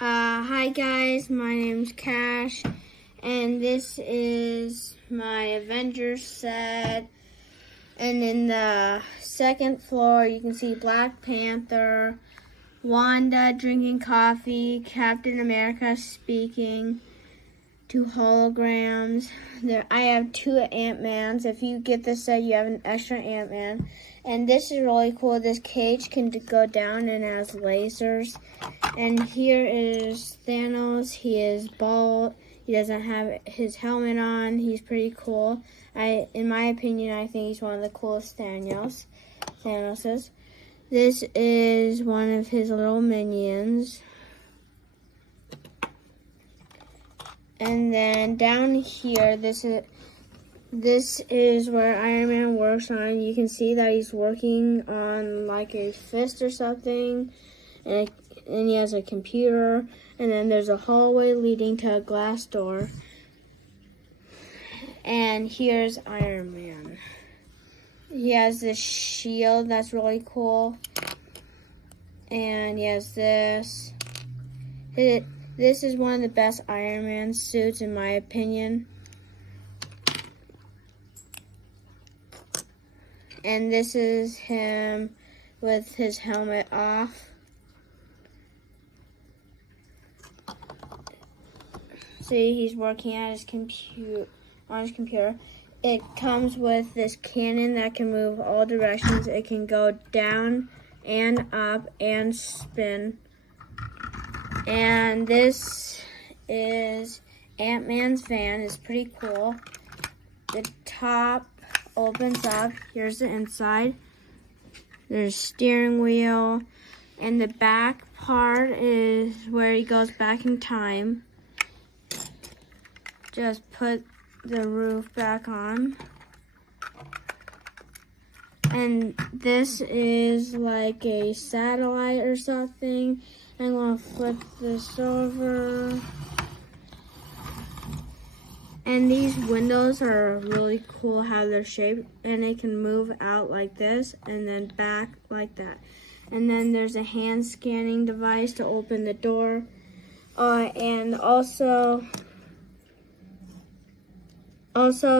Hi guys, my name's Kash, and this is my Avengers set. And in the second floor, you can see Black Panther, Wanda drinking coffee, Captain America speaking, 2 holograms. I have 2 Ant-Mans. If you get this set, you have an extra Ant-Man. And this is really cool. This cage can go down and has lasers. And here is Thanos. He is bald. He doesn't have his helmet on. He's pretty cool. In my opinion, I think he's one of the coolest Thanoses. This is one of his little minions. And then down here, this is where Iron Man works on. You can see that he's working on like a fist or something, and he has a computer. And then there's a hallway leading to a glass door. And here's Iron Man. He has this shield that's really cool. And he has this. This is one of the best Iron Man suits in my opinion. And this is him with his helmet off. See, he's working at his computer. It comes with this cannon that can move all directions. It can go down and up and spin. And this is Ant-Man's van. It's pretty cool. The top opens up. Here's the inside. There's a steering wheel. And the back part is where he goes back in time. Just put the roof back on. And this is like a satellite or something. I'm going to flip this over. And these windows are really cool how they're shaped. And they can move out like this and then back like that. And then there's a hand scanning device to open the door. And also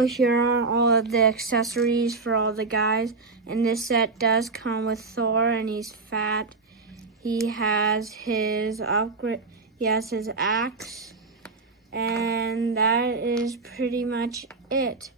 here are all of the accessories for all the guys. And this set does come with Thor, and he's fat. He has his upgrade. He has his axe. And that is pretty much it.